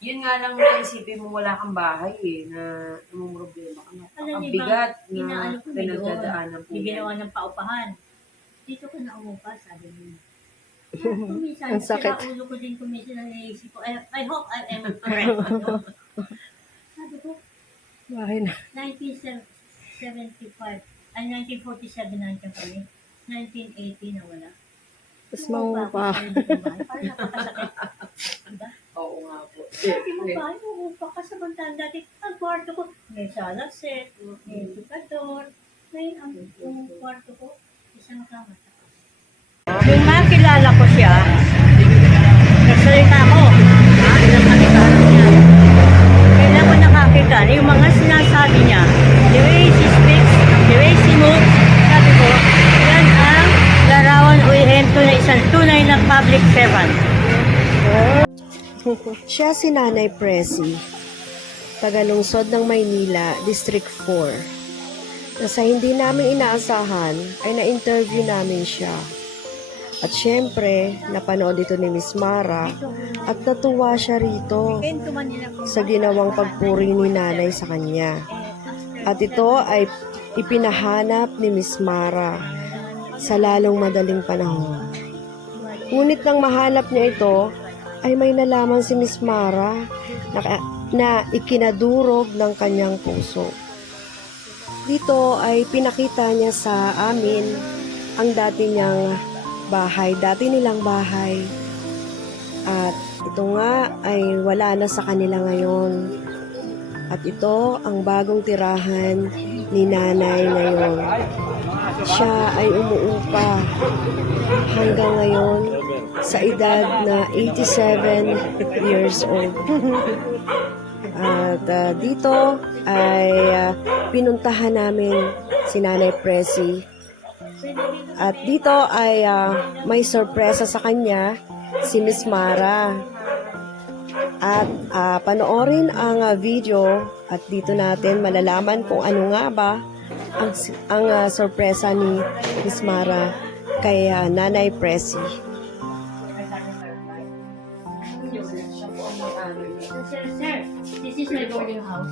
Yun nga lang naisipin mo wala kang bahay eh, na namumroblema ka na. Ang bigat na pinagdadaanan po. Hindi ginawa ng paupahan. Dito ka na umupa, sabi niya. Kuminsan, Ang sakit. sira ulo ko din kuminsan na naisip ko. I hope I am correct. No? Sabi ko, Bahay na. 1975, ay 1947 nandiyan kami. 1980 na wala. Tapos mangupa. Parang nakakasakit. Diba? Oo nga po. Hindi mo ba, umupa ka sa bantaan dati. Ang kwarto ko, may sala set, may edukador. Ngayon, ang kwarto ko, isang kama. Yung makilala ko siya, nagsalita ko. Ilang manibaran niya. Kailan ko nakakita, yung mga sinasabi niya, the way she speaks, the way she moves, sabi ko, yan ang larawan o ehemplo na isang tunay na public servant. Siya si Nanay Presi, tagalungsod ng Maynila, District 4. Na sa hindi namin inaasahan ay na-interview namin siya. At syempre, napanood ito ni Miss Mara at natuwa siya rito sa ginawang pagpuri ni Nanay sa kanya. At ito ay ipinahanap ni Miss Mara sa lalong madaling panahon. Ngunit nang mahanap niya ito, ay may nalaman si Miss Mara na ikinadurog ng kanyang puso. Dito ay pinakita niya sa amin ang dati niyang bahay, dati nilang bahay. At ito nga ay wala na sa kanila ngayon. At ito ang bagong tirahan ni Nanay ngayon. Siya ay umuupa hanggang ngayon sa edad na 87 years old. At dito ay pinuntahan namin si Nanay Presi. At dito ay may sorpresa sa kanya si Miss Mara. At panoorin ang video at dito natin malalaman kung ano nga ba ang sorpresa ni Miss Mara kay Nanay Presi. Sir, this is my boarding house.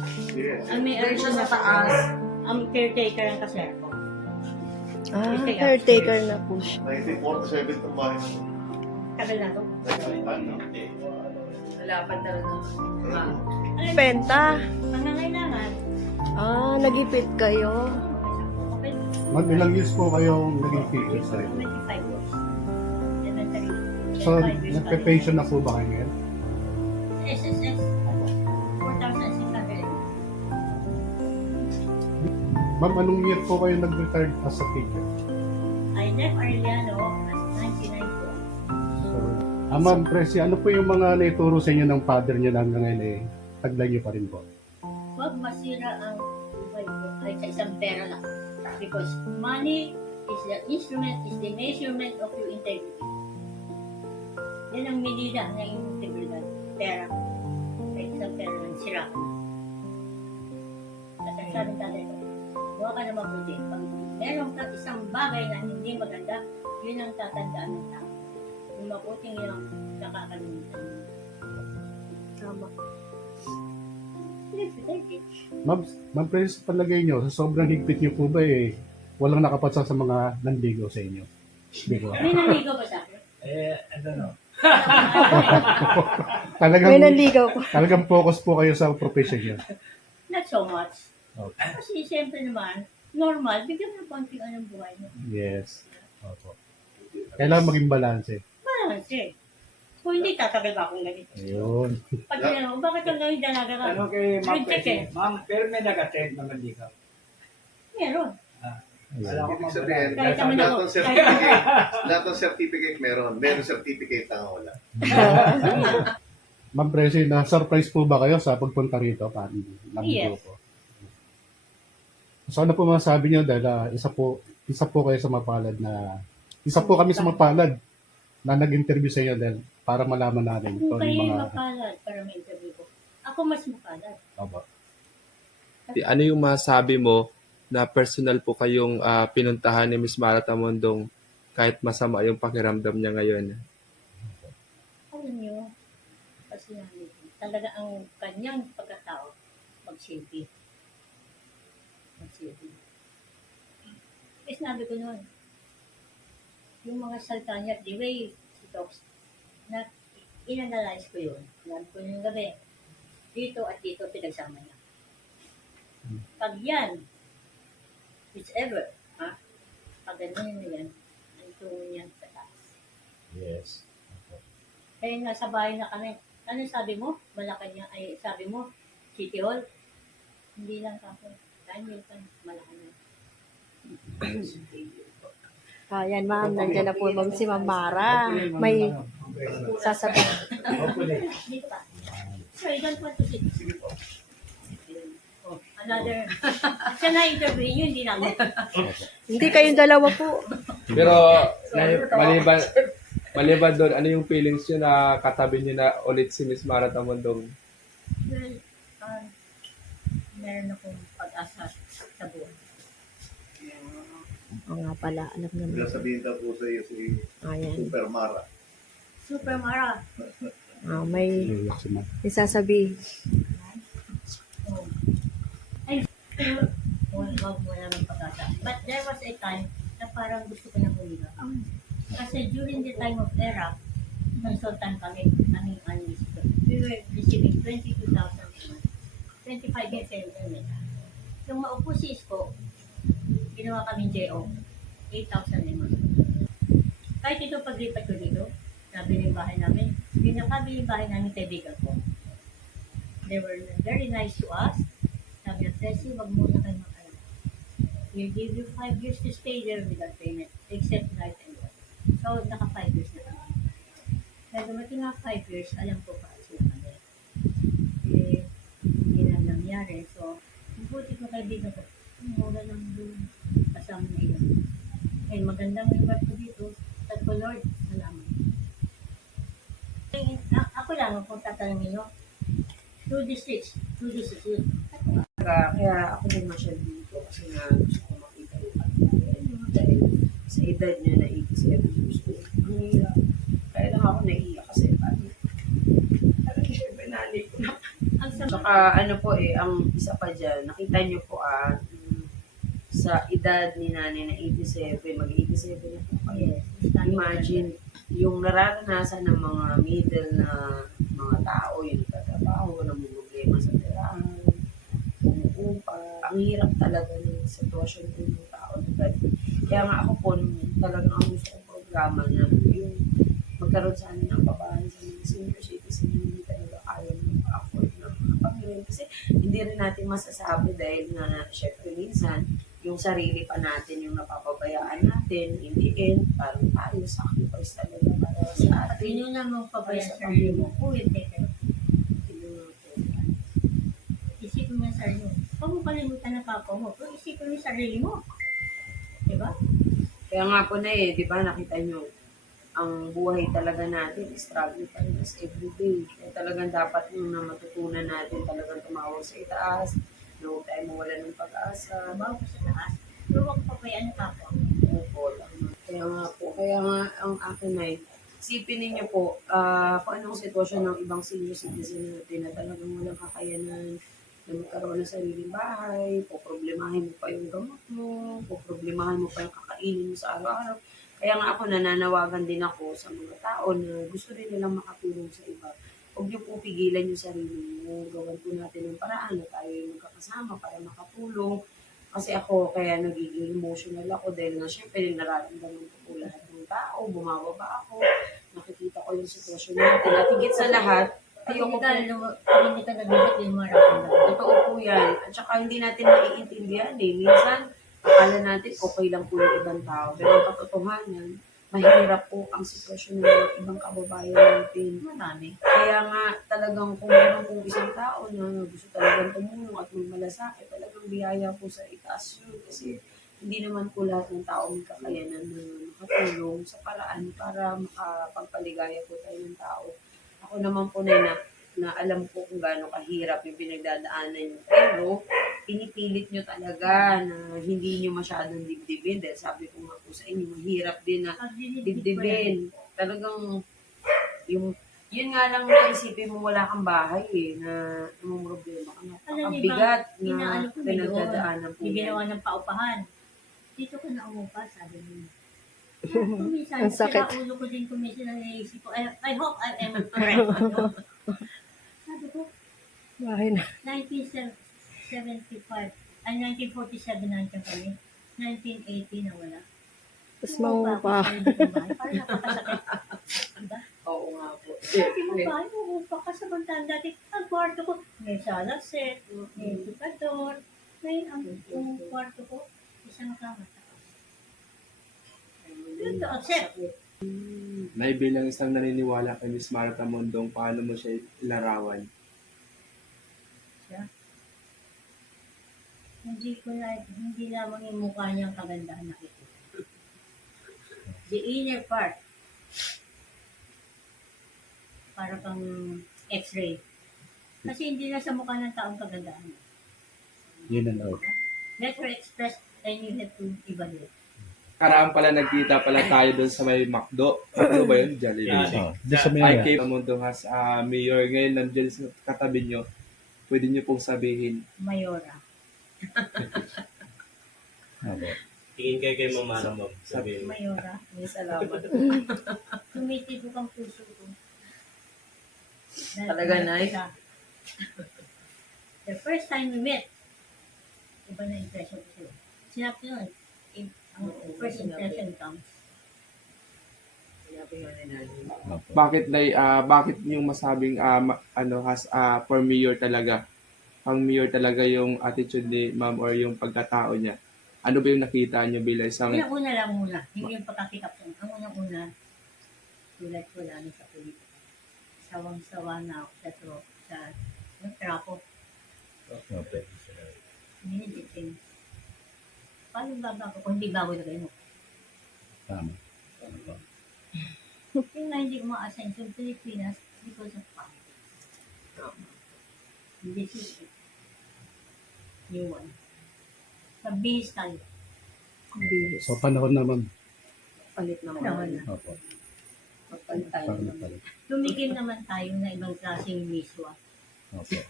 Ang may Dahil siya sa taas. ang caretaker ang kasir ko. Caretaker na po siya. 1947 itong bahay na ito. Tagal na to. Wala pa talaga. Penta. Pangangailangan. Nagipit kayo. Okay. Ilang years po kayong naging teacher sa rin? 25 years. Elementary. So, nagpe-pension na po ba kayo ngayon? SSS. 4,600. Ma'am, anong year po kayo nag-retire as a teacher? I left Arellano as 1994. So, Ma'am Presi, ano po yung mga naituro sa inyo ng father niyo na hanggang ngayon eh, taglay niyo pa rin po? Huwag masira ang buhay ko ay sa isang pera lang. Because money is the instrument, is the measurement of your integrity. Yan ang medida ng iyong integridad. Pera. Kahit isang pera lang, sira ka na. At ang sabi tatay ko, huwag ka na mabuti. Pag meron ka isang bagay na hindi maganda, yun ang tatandaan ng tao. Yung mabuting yun ang nakakalimutan mo. Tama. Ma'am Presi, palagay niyo, sa sobrang higpit niyo po ba eh, walang nakapatsa sa mga nanligaw sa inyo? Di ba? May naligaw ba sa akin? I don't know. May nanligaw ko. Talagang focus po kayo sa profession niyo. Not so much. Okay. Kasi siyempre naman, normal, bigyan mo ng konting anong buhay mo. Yes. Opo. Kailangan maging balance eh. Balance eh. Kung hindi, tatagal ba akong ganito? Ayun. Pag tinanong, bakit ang gawin dalaga ka? Ano kay Ma'am Red check Presi? eh. Ma'am, pero may nag-attend naman di ka. Meron. Wala ko Ibig sabihin, Kahit naman lahat ako. ng certificate, lahat ng certificate meron. Meron certificate na wala. Ma'am Presi, na-surprise po ba kayo sa pagpunta rito? Yes. Po? So ano po masasabi niyo dahil isa po kayo sa mapalad na isa po kami sa mapalad na nag-interview sa inyo dahil para malaman natin Kung kung kayo yung yung mga mapalad para may interview ko, ako mas mapalad. Opo. Ano yung masabi mo na personal po kayong pinuntahan ni Miss Mara Tamondong kahit masama yung pakiramdam niya ngayon? Alam niyo, kasi namin, talaga ang kanyang pagkatao, magsilbi. Magsilbi. Eh, sinabi ko noon, yung mga salita niya, the way he talks, na inanalyze ko yun. Sinabi ko yung gabi, dito at dito pinagsama niya. Pag yan, whichever, ha? Pag ganun yan, ang tungo niyan sa taas. Yes. Kaya nasa bahay na kami, ano sabi mo? Malacanang, ay sabi mo, City Hall? Hindi lang ako. Dahil yun, Malacanang. Ayan, ma'am. Nandiyan na po ma'am si Ma'am Mara. May sasabihin. Hopefully. Dito pa. Sir, you don't want to sit. Oh, another. Siya na-interview niyo, hindi namin. Hindi kayong dalawa po. Pero maliban doon, ano yung feelings nyo na katabi nyo na ulit si Miss Mara Tamundong? Well, meron akong pag-asa sa buhay. Oo nga pala. Alam naman. Sabihin daw po sa iyo si Ayan. Super Mara. Super Mara. May Iiyak si ma'am. isasabi. Oh. Ay, wag mo naman pag-asa. But there was a time na parang gusto ko na huliga. Kasi during the time of ERA, consultant kami, aming analyst. We were receiving 22,000 a month. 25 years old. Yung maupo si Isko, ginawa kami JO, 8,000 a month. Kahit ito paglipat ko dito, nabili yung bahay namin, yung nakabili yung bahay namin, kaibigan ko. They were very nice to us. Sabi na, Ceci, wag muna kayo mag-alala. We'll give you 5 years to stay there without payment, except night and day. So, naka 5 years na kami. Kaya dumating nga 5 years, alam ko pa sila kami. Eh, hindi na nangyari. So, buti ko kaibigan ko, mura lang doon kasama na ilan. Eh, magandang lugar ko dito. Sabi ko, Lord, salamat. Ako lang, kung tatanungin nyo, 2 districts yun. Kaya ako din masyal dito kasi nga gusto ko makita yung kalagayan niya. Dahil sa edad niya na 87 years old. Ang hirap. Kaya lang ako naiiyak kasi parang syempre nanay ko na. Saka ano po ang isa pa dyan, nakita niyo po sa edad ni nanay na 87, mag-87 na po kayo. Imagine, yung nararanasan ng mga middle na mga tao, yung nagtatrabaho, na may problema sa tirahan, umuupa. Ang hirap talaga ng sitwasyon ng tao na ganun. Kaya nga ako po, talagang ang gusto kong programa na yung magkaroon sana ng pabahan sa mga senior citizen, hindi talaga kaya mag-afford ng mga pamilya. Kasi hindi rin natin masasabi dahil nga, syempre minsan, yung sarili pa natin, yung napapabayaan natin, in the end, parang tayo, sacrifice talaga para sa atin. Pino naman pabayaan sa sarili mo. Uy, teka. Isipin mo yung sarili mo. Huwag mo kalimutan na papa mo. Pero isipin mo yung sarili mo. Diba? Kaya nga po na di ba, nakita nyo, ang buhay talaga natin, struggle pa rin as everyday. Kaya talagang dapat yung na matutunan natin, talagang tumawag sa itaas, huwag tayo mawala ng pag-asa. Bago sa taas. Pero huwag pabayaan na papa. Opo, tama. Kaya nga ang akin ay, isipin ninyo po, kung anong sitwasyon ng ibang senior citizen natin na talagang walang kakayanan, na magkaroon ng sariling bahay, poproblemahin mo pa yung gamot mo, poproblemahin mo pa yung kakainin mo sa araw-araw. Kaya nga ako, nananawagan din ako sa mga tao na gusto rin nilang makatulong sa iba. Huwag niyo po pigilan yung sarili mo. Gawan po natin ng paraan na tayo yung magkakasama para makatulong. Kasi ako, kaya nagiging emotional ako dahil nga syempre nararamdaman ko po lahat ng tao. Bumababa ako. Nakikita ko yung sitwasyon natin. At higit sa lahat, ayoko po. Hindi ka nabigat yung mararamdaman. Totoo po yan. At saka hindi natin naiintindihan Minsan, akala natin okay lang po yung ibang tao. Pero ang katotohanan, mahirap po ang sitwasyon ng ibang kababayan natin. Marami. Kaya nga talagang kung meron pong isang tao na gusto talagang tumulong at magmalasakit, talagang biyaya po sa itaas yun. Kasi hindi naman po lahat ng tao may kakayanan na makatulong sa paraan para makapagpaligaya po tayo ng tao. Ako naman po na alam po kung gaano kahirap yung pinagdadaanan nyo. Pero pinipilit nyo talaga na hindi nyo masyadong dibdibin. Dahil sabi ko nga po sa inyo, mahirap din na dibdibin. Talagang yung Yun nga lang na isipin mo wala kang bahay eh, na problema ka na. Alam Ang niyo ba, bigat na inaano ko may pinagdadaanan po Hindi yan. ginawa ng paupahan. Dito ko na umupa, sabi niya. Kuminsan, Ang sakit. sila ulo ko din kuminsan ang naisip ko. I hope I am correct. Ano? Sabi ko, Bahay na. 1975, ay 1947 nandiyan kami. 1980 na wala. Tapos Umupa ako mangupa. sa hindi ko bahay. Parang napakasakit. Diba? Oo nga po. Hindi mo ba, umupa ka sa bantaan dati. Ang kwarto ko, may sala set, may tukador. Ngayon, ang kwarto ko, isang kama. Ito, set. Nay, bilang isang naniniwala kay Miss Martha Mondong, paano mo siya ilarawan? Hindi lamang yung mukha niyang kagandahan nakikita. The inner part, para kang x-ray. Kasi hindi na sa mukha ng taong kagandahan. Yun ang out. Let her express and you have to evaluate. Karaan pala nagkita pala tayo doon sa may McDo. Ano ba yun? Jollibee. Oh, di sa Ay, Maya. kay Mondong has mayor ngayon nandiyan sa katabi nyo. Pwede nyo pong sabihin. Mayora. Tingin kayo kay Mama na Ma'am. Sabi Mayora. May salamat. Tumitibok ang puso ko. Talaga, Nay? The first time we met, iba na impression ko sa'yo. Sinabi ko nun, ang first impression counts. Sinabi nga ni Nanay. Bakit bakit yung masabing for mayor talaga? Pang mayor talaga yung attitude ni ma'am or yung pagkatao niya. Ano ba yung nakita niyo bilang isang Una lang muna, hindi yung pagkakita ko. Ang unang-una, tulad ko lang sa politika. Sawang-sawa na ako sa trapo. Hindi. Paano bago ko? Kung hindi bago na kayo. Tama. Yung nga hindi ko ma-assign sa Pilipinas because of politics. This is it. New one. Sa base tayo. So, panahon naman. Palit naman. Panahon na. Opo. Palit tayo. Parang napalit. Tumikim naman tayo na ibang klaseng miswa. Opo.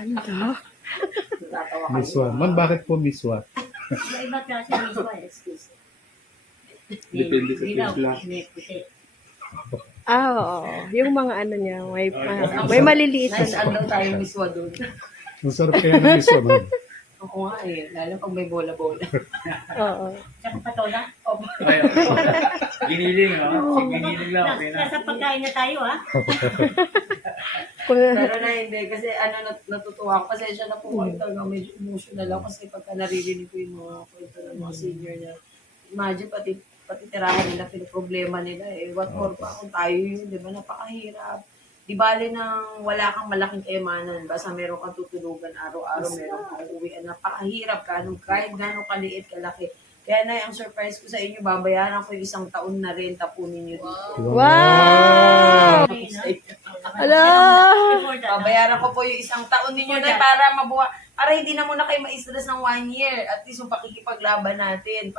Ano daw? Tatawa ka. Miss Wan. Ma'am, bakit po Miss Wan? Sa ibang klaseng miswa, excuse. Depende sa Dilaw, timpla. may puti. Oo. Yung mga ano niya, may maliliit Nice, na. daw tayo miswa doon. Ang sarap kaya ng Miss Wan. ma'am. Oo nga eh. Lalo pag may bola-bola. Oo. Tsaka patola. Giniling, no? Giniling lang. Okay na. Nasa pagkain na tayo, ha? Pero na hindi. Kasi natutuwa ako. Pasensya na po kayo talaga. Medyo emotional ako. Kasi pagka naririnig ko yung mga kwento ng mga senior na imagine pati tirahan nila, problema nila eh. What more pa kung tayo yun, di ba? Napakahirap. Di bale nang wala kang malaking kayamanan, basta meron kang tutulugan araw-araw, meron kang uwian. Napakahirap kahit gano'ng kaliit, kalaki. Kaya na, ang surprise ko sa inyo, babayaran ko yung 1 taon na renta po ninyo dito. Wow! Hello! Babayaran ko po yung 1 taon ninyo na para hindi na muna kayo ma-stress ng 1 year. At least yung pakikipaglaban natin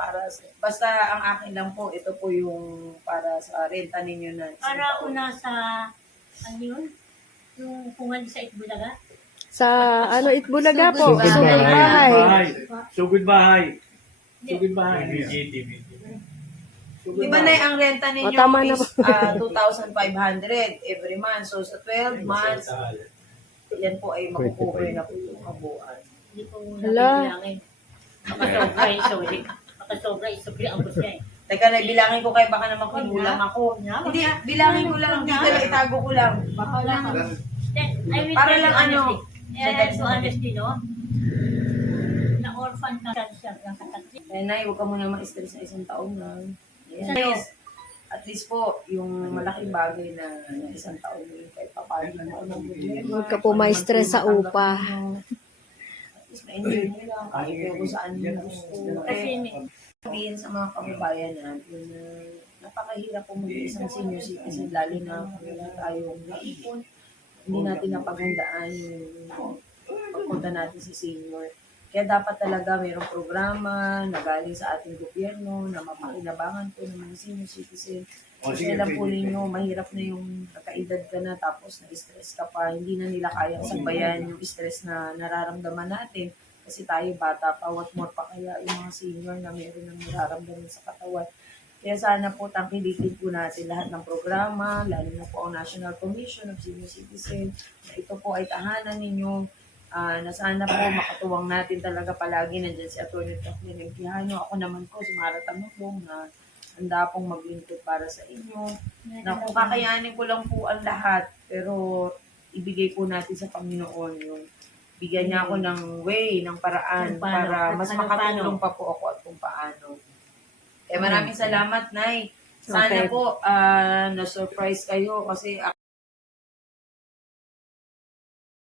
basta ang akin lang po, ito po yung para sa renta ninyo na. Para una sa, ano yun? Yung pungan sa Itbulaga? Sa Itbulaga po. Sugod Sugod bahay. Sugod bahay. Sugod bahay. Di ba na ang renta ninyo tama na is 2,500 every month. So sa 12 months, yan po ay makukuha na po yung kabuuan. Hindi ko Hala. nabibilangin. Makasobra yung sorry. Makasobra yung sorry ang gusto niya eh. Teka, bilangin ko kayo, baka naman kumulang ako. Hindi, bilangin ko lang, dito lang, itago ko lang. Bahala ka. Then, I will Para tell you lang ano, honestly. Yeah, so honestly, no? Na-orphan ka siya ng sakatli. Eh, Nay, huwag ka muna ma-stress na 1 taon na. Yes. At least po, yung malaking bagay na 1 taon yun, kahit papaano na anong problema. Huwag ka po ma-stress sa upa. At least na-enjoy nyo lang, kahit kayo kung saan nyo gusto. Kasi Sabihin sa mga kababayan natin na napakahirap po maging isang senior citizen, lalo na kung wala tayong naipon. Hindi natin napaghandaan yung pagpunta natin sa senior. Kaya dapat talaga mayroong programa na galing sa ating gobyerno na mapakinabangan po ng mga senior citizen. Kasi alam po ninyo, mahirap na yung nakaedad ka na tapos na-stress ka pa. Hindi na nila kayang sabayan yung stress na nararamdaman natin. Kasi tayo bata pa, what more pa kaya yung mga senior na meron ng nararamdaman sa katawan. Kaya sana po tangkilikin po natin lahat ng programa, lalo na po ang National Commission of Senior Citizen, na ito po ay tahanan ninyo, na sana po makatuwang natin talaga palagi. Nandiyan si Atty. Kathleen Quijano. Ako naman po, si Mara Tamutong, na handa pong maglingkod para sa inyo. Na kung kakayanin ko lang po ang lahat, pero ibigay po natin sa Panginoon yung bigyan niya ako ng way, ng paraan, Kung paano, para at mas ano, makatulong pa po ako at kung paano. Kaya maraming salamat, Nay. Sana Okay. po na-surprise kayo kasi